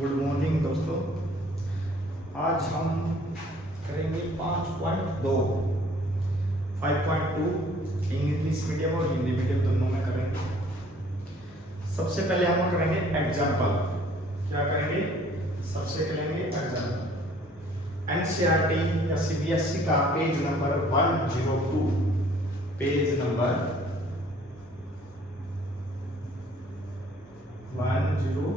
Good morning दोस्तों। आज हम करेंगे 5.2 5.2 इंग्लिश मीडियम और हिंदी मीडियम दोनों में करेंगे। सबसे पहले हम करेंगे एग्जाम्पल। क्या करेंगे? सबसे करेंगे एग्जाम्पल। एनसीईआरटी या सीबीएसई का page number 102, page number 102,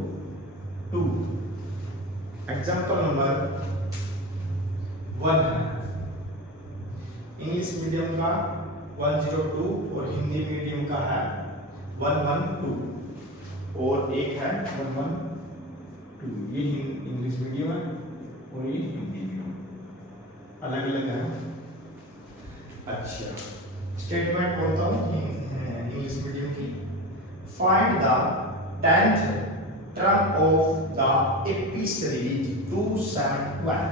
example number 1 है। इंग्लिश मीडियम का 102 और हिंदी मीडियम का है 112 और एक है 112। ये इंग्लिश मीडियम है और ये हिंदी मीडियम, अलग अलग है। अच्छा, स्टेटमेंट बोलता हूँ इंग्लिश मीडियम की। Find the 10th term of the AP series 2-7-12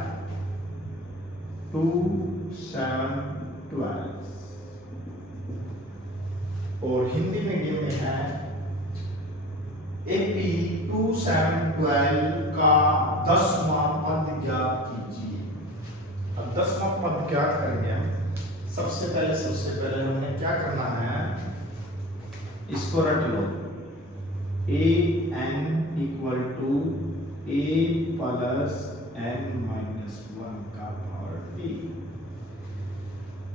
और हिंदी मीडियम में है AP 2-7-12 का 10वां पद ज्ञात कीजिए। अब 10वां पद ज्ञात करेंगे हम। सबसे पहले हमने क्या करना है, इसको रट लो। an equal to a plus n minus 1 का पावर d।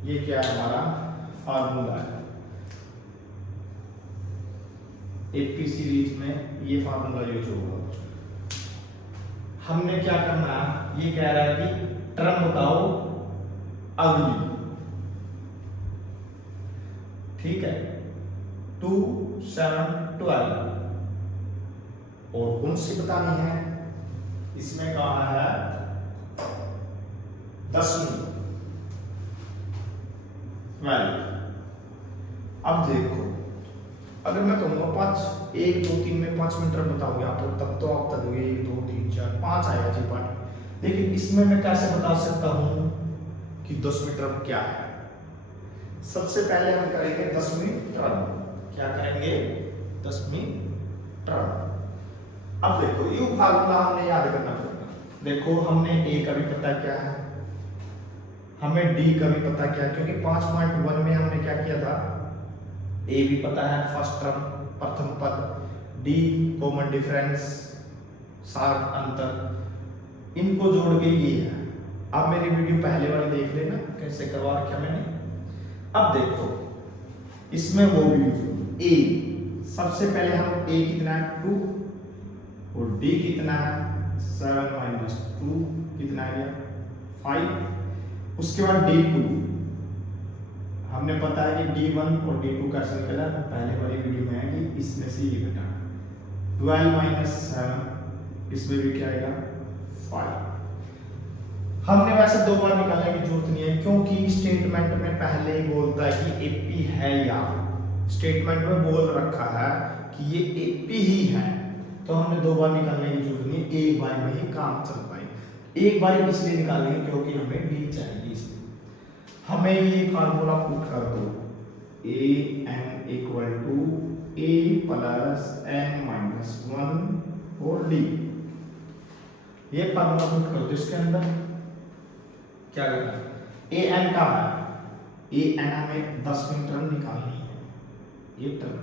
ये क्या है? हमारा फार्मूला है। एपी सीरीज में ये फार्मूला यूज होगा। हमने क्या करना है, ये कह रहा है कि टर्म बताओ अगली, ठीक है, 2, 7, 12 और कौन सी बतानी है? इसमें कहा है 10वीं 12। अब देखो, अगर मैं कहूँगा 5, 1, 2, 3 में 5 मिनट बताओगे आप, तो तब तो आप तकोगे 1, 2, 3, 4, 5 आएगा जी पार्ट। लेकिन इसमें मैं कैसे बता सकता हूँ कि 10वीं टर्म क्या है? सबसे पहले हम करेंगे 10वीं टर्म। क्या करेंगे? 10वीं टर्म। अब देखो, यू फार्मूला हमने याद करना पड़ेगा। देखो, हमने ए का भी पता क्या है, हमें डी का भी पता क्या है, क्योंकि 5.1 में हमने क्या किया था, ए भी पता है, फर्स्ट टर्म प्रथम पद, डी कॉमन डिफरेंस सार अंतर, इनको जोड़ के ये है। अब मेरी वीडियो पहले वाली देख लेना कैसे करवा रखा मैंने। अब देखो, इसमें वो भी ए, सबसे पहले हम ए कितना है 2 और डी कितना है 7 माइनस 2 कितना है 5। उसके बाद D2 हमने पता है कि D1 और D2 का सर्कल है, पहले वाली वीडियो में है कि इसमें से ये घटा 12 माइनस 7, इसमें भी क्या आएगा 5। हमने वैसे दो बार निकालने की जरूरत नहीं है, क्योंकि स्टेटमेंट में पहले ही बोलता है कि एपी है, या स्टेटमेंट में बोल रखा है कि ये एपी ही है, तो हमने दो बार निकालने की जरूरत नहीं है, एक बार में ही काम चल पाए। एक बार इसलिए निकालेंगे क्योंकि हमें डी चाहिए। इसलिए हमें ये फार्मूला पुट कर दो, a n equal to a plus n minus 1 और डी। ये फार्मूला पुट कर दो इसके अंदर। क्या करना है? ए एन का है, ए एन हमें 10वीं टर्म निकालनी है। ये टर्म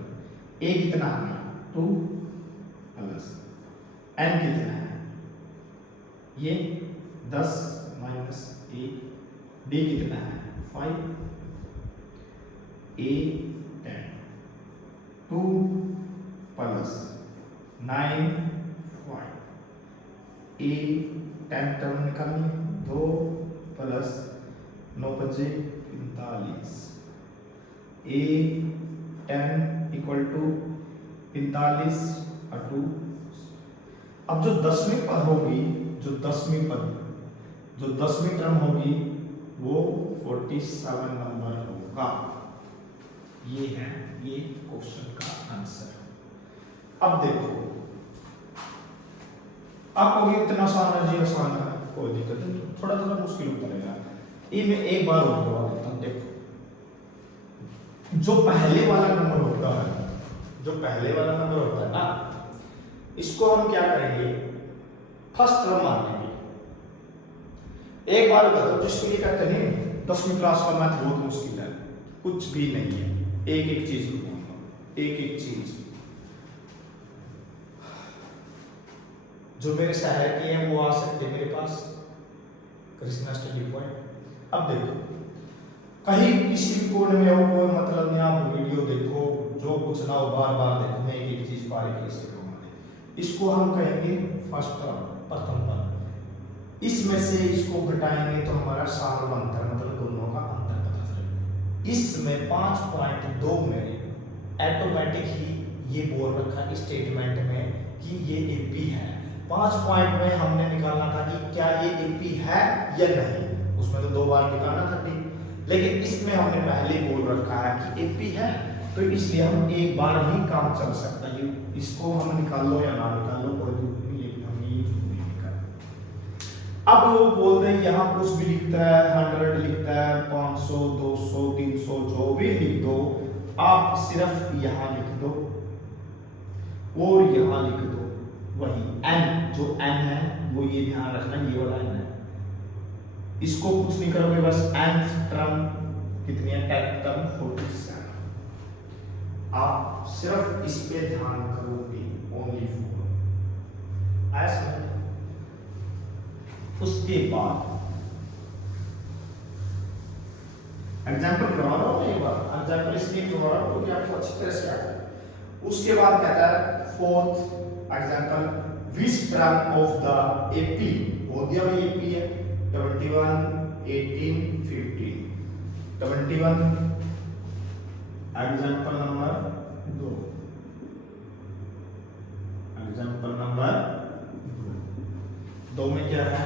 ए कितना है 2 प्लस एन कितना है ये 10 माइनस 1, डी कितना है 5, ए 10 2 प्लस 9 5, ए 10 टर्म निकालनी 2 प्लस 9 बजे 45, ए 10 इक्वल टू 45 और 2। अब जो 10वीं पद होगी, जो 10वीं टर्म होगी वो 47 नंबर होगा। ये है ये क्वेश्चन का आंसर। अब देखो, आपको इतना आसान है जी, आसान है, कोई दिक्कत नहीं, थोड़ा थोड़ा मुश्किल होता रहेगा। ये मैं एक बार और करवा देता हूं। देखो, जो पहले वाला नंबर होता है, जो पहले वाला नंबर होता है ना, इसको हम क्या करेंगे, फर्स्ट टर्म मान लेंगे। एक बार बता दो, जिसके लिए कहते हैं 10वीं क्लास का मैथ बहुत मुश्किल है, कुछ भी नहीं है, एक एक चीज बताऊंगा, एक एक चीज जो मेरे शहर के हैं वो आ सकते हैं मेरे पास कृष्णा स्टडी पॉइंट। अब देखो कहीं किसी भी कोने में हो, कोई मतलब नहीं, आप वीडियो देखो, जो कुछ ना हो बार बार देखो, मैं एक चीज बारीकी से कहूंगा। इसको हम कहेंगे फर्स्ट टर्म, प्रथम पद। इसमें से इसको घटाएंगे तो हमारा सार अंतर मतलब दोनों का अंतर पता चलेगा। इसमें 5.2 में ऑटोमेटिक ही ये बोल रखा है स्टेटमेंट में कि ये एपी है। 5 पॉइंट में हमने निकालना था कि क्या ये एपी है या नहीं, उसमें तो 2 बार निकालना था डी, लेकिन इसमें हमने पहले बोल रखा है कि एपी है, तो इसलिए हम एक बार ही काम चल सकता है। इसको हम निकाल लो या ना निकाल लो कोई दुख नहीं, लेकिन हम ये नहीं निकाल। अब वो बोल रहे यहाँ कुछ भी लिखता है, 100 लिखता है, 500 200 300 जो भी लिख दो, आप सिर्फ यहाँ लिख दो और यहाँ लिख दो वही n, जो n है वो ये ध्यान रखना, ये वाला n है। इसको कुछ नहीं करोगे, बस nth टर्म कितनी है, 10th टर्म 47। आप सिर्फ इस पे ध्यान करोगे, ओनली 4 ऐसा। उसके बाद एग्जांपल करवा रहा हूं, एक बार एग्जांपल इसलिए करवा रहा हूं कि आपको अच्छी तरह से आता है। उसके बाद कहता है fourth example, which term of the AP, हो दिया भाई एपी है 21 18 15, 21 एग्जांपल नंबर 2, एग्जांपल नंबर 2 में क्या है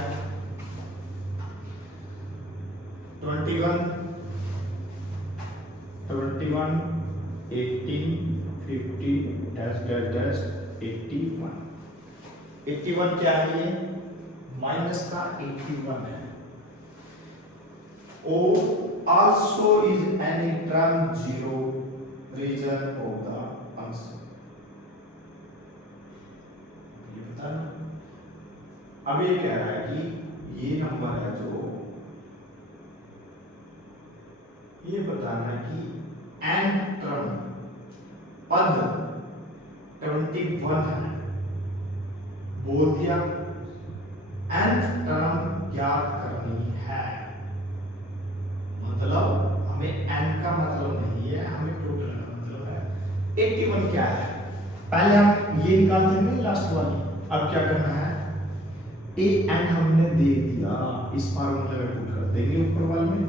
21 18 50 डैश डैश डैश 81। 81 क्या है, ये माइनस का 81 है। O also is any term 0 region of the answer। ये बताना। अब ये कह रहा है कि ये नंबर है जो, ये बताना है कि n टर्म पद 21 है, बोल दिया। nth टर्म ज्ञात करनी है, मतलब हमें n का मतलब नहीं है, हमें टोटल का मतलब है। 81 क्या है, पहले हम ये निकालते हैं लास्ट वाली। अब क्या करना है, a n हमने दे दिया, इस फार्मूले में पुट कर देंगे ऊपर वाले में,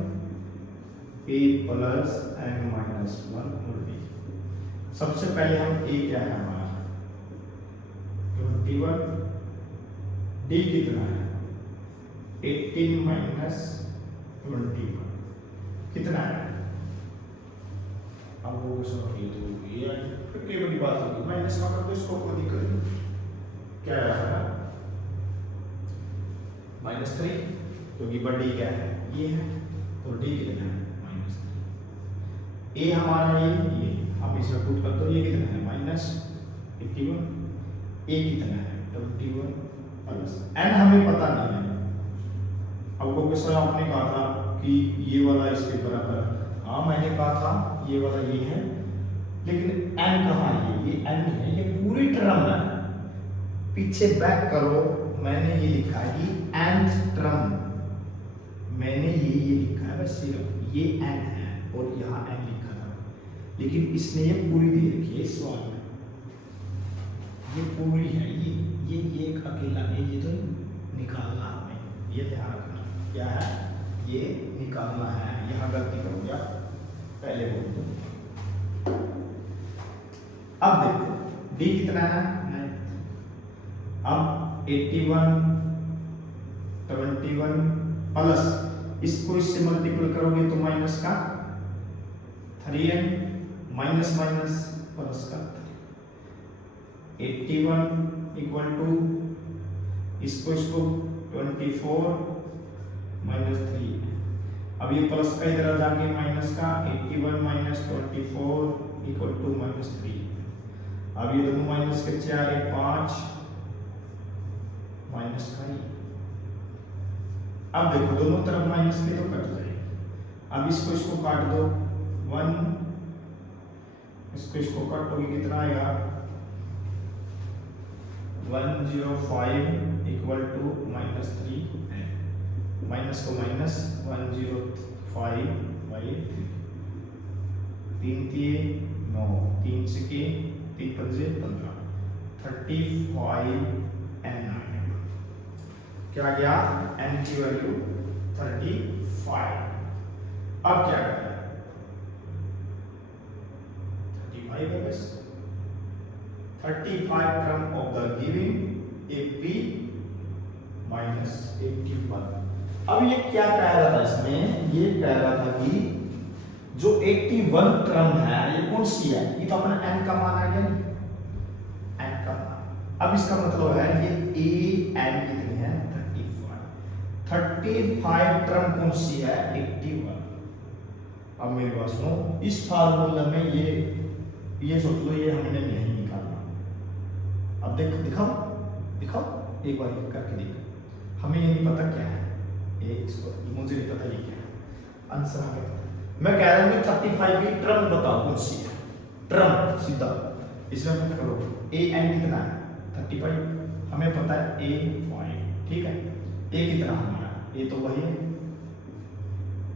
a प्लस n माइनस 1 और b। सबसे पहले हम a क्या है हमारा 21, d कितना है 18 माइनस 21 कितना है। अब वो सब ये तो ये फिर कई बड़ी बात होगी, माइनस का कर दो इसको, कोई दिक्कत नहीं। क्या है -3, क्योंकि बड़ी क्या है ये है, तो d कितना है -3। a हमारा ये आप इसे पुट कर दो, ये कितना है -81, a कितना है 21 प्लस n हमें पता नहीं है। अब वो सर आपने कहा था कि ये वाला इसके बराबर, हाँ मैंने कहा था ये वाला ये है, लेकिन n कहाँ है, ये n है, ये पूरी टर्म है। पीछे बैक करो, मैंने ये लिखा है कि nth टर्म, मैंने ये लिखा है बस सिर्फ ये n है और यहाँ n लिखा था, लेकिन इसने ये पूरी दे रखी है इस सवाल में, ये पूरी है, ये एक अकेला है, ये तो निकालना हमें, ये ध्यान रखना क्या है, ये निकालना है। यहाँ गलती करूंगा, पहले बोल दो। अब देखो d कितना है, अब 81 21 प्लस इसको इससे मल्टीपल करोगे तो माइनस का 3n माइनस माइनस प्लस का 81 इक्वल टू इसको 24 माइनस 3। अब ये प्लस का इधर आ जाके माइनस का 81 माइनस 24 इक्वल टू -3। अब ये दोनों माइनस के 4 5 माइनस का ही। अब देखो दोनों तरफ माइनस के तो कट जाएगी। अब इसको काट दो 1, इसको काटोगे कितना आएगा 105 इक्वल टू -3, माइनस को माइनस 105 बाई 3 3 9 3 से के 3 पंजे 15 35 n आएगा। क्या गया n की वैल्यू 35। अब क्या करें 35 है बस 35 term of the giving AP -81। अब ये क्या कह रहा था इसमें, ये कह रहा था कि जो 81 टर्म है ये कौन सी है, ये तो अपना n का मान आ गया, n का मान। अब इसका मतलब है ये n कितनी है 35 टर्म कौन सी है 81। अब मेरे पास सुनो, इस फार्मूला में ये सोच लो ये हमने नहीं निकालना। अब दिखाओ एक बार करके देखो, हमें ये नहीं पता क्या है, मुझे नहीं पता ये क्या है, आंसर हमें पता है। मैं कह रहा हूँ 35 की टर्म बताओ कौन सी है, टर्म सीधा इसमें पुट करो an कितना है 35, हमें पता है a5, ठीक है। a कितना हमारा, a तो वही है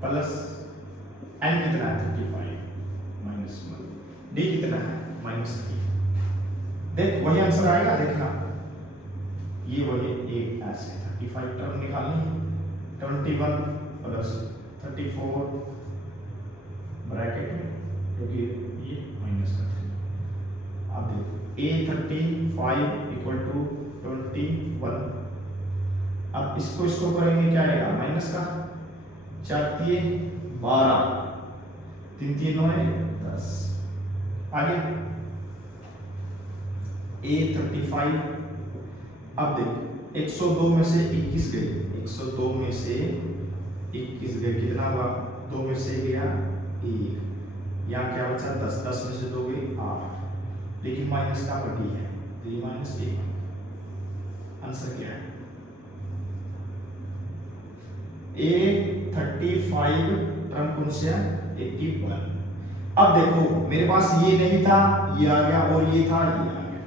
प्लस n कितना है 35 माइनस 1, d कितना है -3। देख वही आंसर आएगा, देखना ये वही एक ऐसे 35 टर्म निकालनी है 21 प्लस 34 ब्रैकेट में, क्योंकि ये माइनस का है। अब देखो a35 इक्वल टू 21। अब इसको करेंगे क्या आएगा माइनस का 4 3 12 3 3 9 10। आगे a35, अब देखो 102 में से 21 गए, 102 में से 21 गए, कितना हुआ 2 में से गया 1, यहाँ क्या बचा 10, 10 में से 2 गए 8, लेकिन माइनस का बड़ी है तो ये -1। आंसर क्या है a35 टर्म कौन सा है 81। अब देखो मेरे पास ये नहीं था, ये आ गया, और ये था, ये आ गया,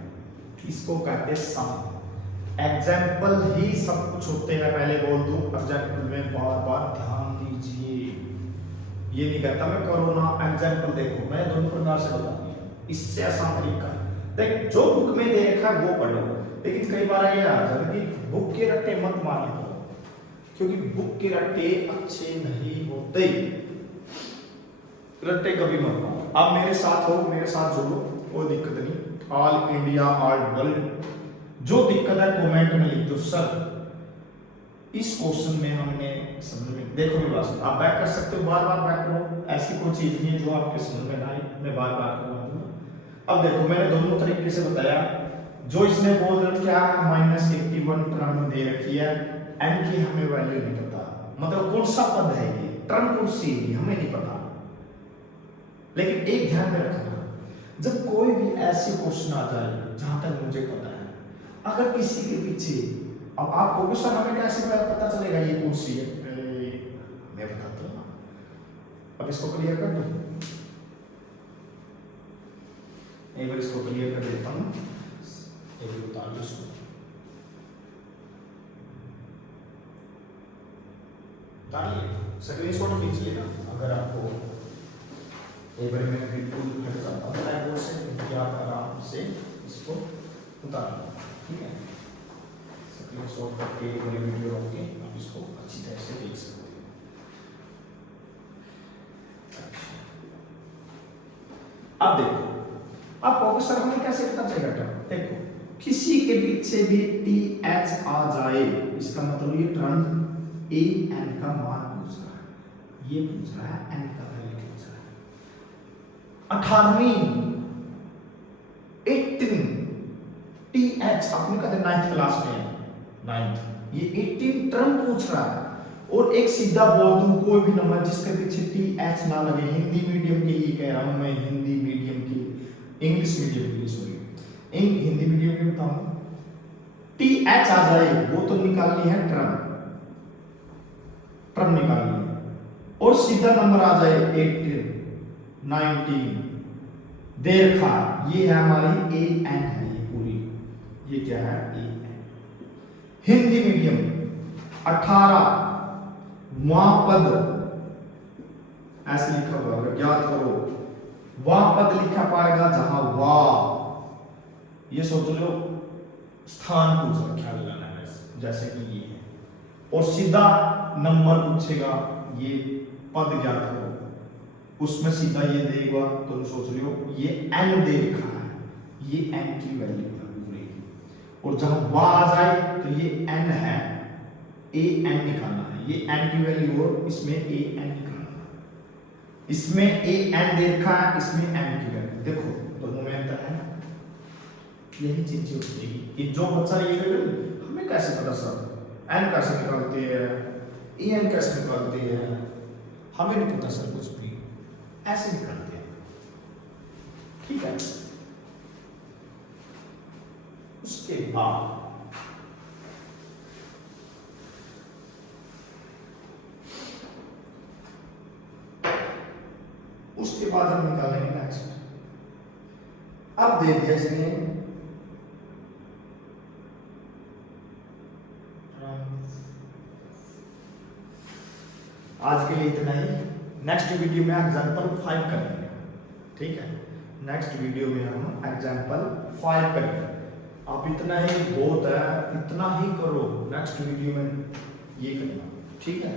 इसको कहते सम। एग्जाम्पल ही सब कुछ होते हैं, पहले बोल दूं एग्जाम्पल में बार बार ध्यान दीजिए, ये नहीं कहता मैं करो ना, एग्जाम्पल देखो मैं दोनों प्रकार से बता दिया, इससे आसान तरीका देख, जो बुक में दे रखा है वो पढ़ो, लेकिन कई बार ये आ जाता है कि बुक के रट्टे मत मारो, क्योंकि बुक के रट्टे अच्छे नहीं होते, रट्टे कभी मत मारो। आप मेरे साथ हो, मेरे साथ जुड़ो, कोई दिक्कत नहीं, ऑल इंडिया ऑल वर्ल्ड, जो दिक्कत है कमेंट में लिख दो सर इस क्वेश्चन में हमने समझ में, देखो मेरी बात आप बैक कर सकते हो, बार बार बैक करो, ऐसी कोई चीज नहीं है जो आपके समझ में ना आए, मैं बार बार करवा दूंगा। अब देखो मैंने दोनों तरीके से बताया, जो इसने बोल रखा है -81 टर्म दे रखी है, n की हमें वैल्यू नहीं पता, मतलब कौन सा पद है ये, टर्म कौन सी है हमें नहीं पता। लेकिन एक ध्यान में रखना, जब कोई भी ऐसे क्वेश्चन आ जाए, जहां तक मुझे पता है, अगर किसी के पीछे, अब आप कहोगे सर हमें कैसे पता चलेगा ये कौन सी है, मैं बताता हूँ। अब इसको क्लियर कर दूं, एक बार इसको क्लियर कर देता हूँ, एक बार बता दो इसको, स्क्रीनशॉट खींचिए ना, अगर आपको एक बार मैं बिल्कुल हट जाता हूँ ब्लैक से, क्या आराम से इसको उतार लो, ठीक है। स्क्रीनशॉट करके एक बार वीडियो रोक के आप इसको अच्छी तरह से देख सकते हो। अब देखो, आप कहोगे सर हमें कैसे पता चलेगा, देखो किसी के पीछे भी TH आ जाए, इसका मतलब ये टर्म an का मान पूछ रहा है, ये पूछ रहा है n का वैल्यू पूछ रहा है। 18वीं 18 TH आपने कहते 9th क्लास में 9th, ये 18 टर्म पूछ रहा है, और एक सीधा बोल दूं कोई भी नंबर जिसके पीछे TH ना लगे, हिंदी मीडियम के लिए कह रहा हूं मैं, हिंदी मीडियम के, इंग्लिश मीडियम के लिए सॉरी, हिंदी मीडियम के बताऊं टी एच आ जाए वो तो निकालनी है टर्म, टर्म निकालनी है, और सीधा नंबर आ जाए 18 19 देर खा, ये है हमारी ए एन है, ये पूरी, ये क्या है ए एन। हिंदी मीडियम 18 वहां पद, ऐसे लिखा हुआ है, याद करो, वहां पद लिखा पाएगा जहां वाह, ये सोच लो स्थान पूछ रखा लगाना है जैसे कि ये है, और सीधा नंबर पूछेगा, ये पद ज्ञात करो, उसमें सीधा ये देगा, तो सोच लो ये n दे रखा है, ये n की वैल्यू है पूरी, और जहां वाह आ जाए तो ये n है, a n निकालना है, ये n की वैल्यू और इसमें a n निकालना है, इसमें a n दे रखा है, इसमें n की वैल्यू, देखो दोनों में अंतर है, यही चीज हो जाएगी। ये जो बच्चा ये करेगा, हमें कैसे पता सर n कैसे निकालते हैं, ए एन कैसे निकालते हैं, हमें नहीं पता सर कुछ भी, ऐसे निकालते हैं, ठीक है। उसके बाद हम निकालेंगे नेक्स्ट। अब दे दिया इसने आज के लिए इतना ही, नेक्स्ट वीडियो में एग्जांपल 5 करेंगे, ठीक है, नेक्स्ट वीडियो में हम एग्जांपल 5 करेंगे। आप इतना ही बहुत है, इतना ही करो, नेक्स्ट वीडियो में ये करना, ठीक है।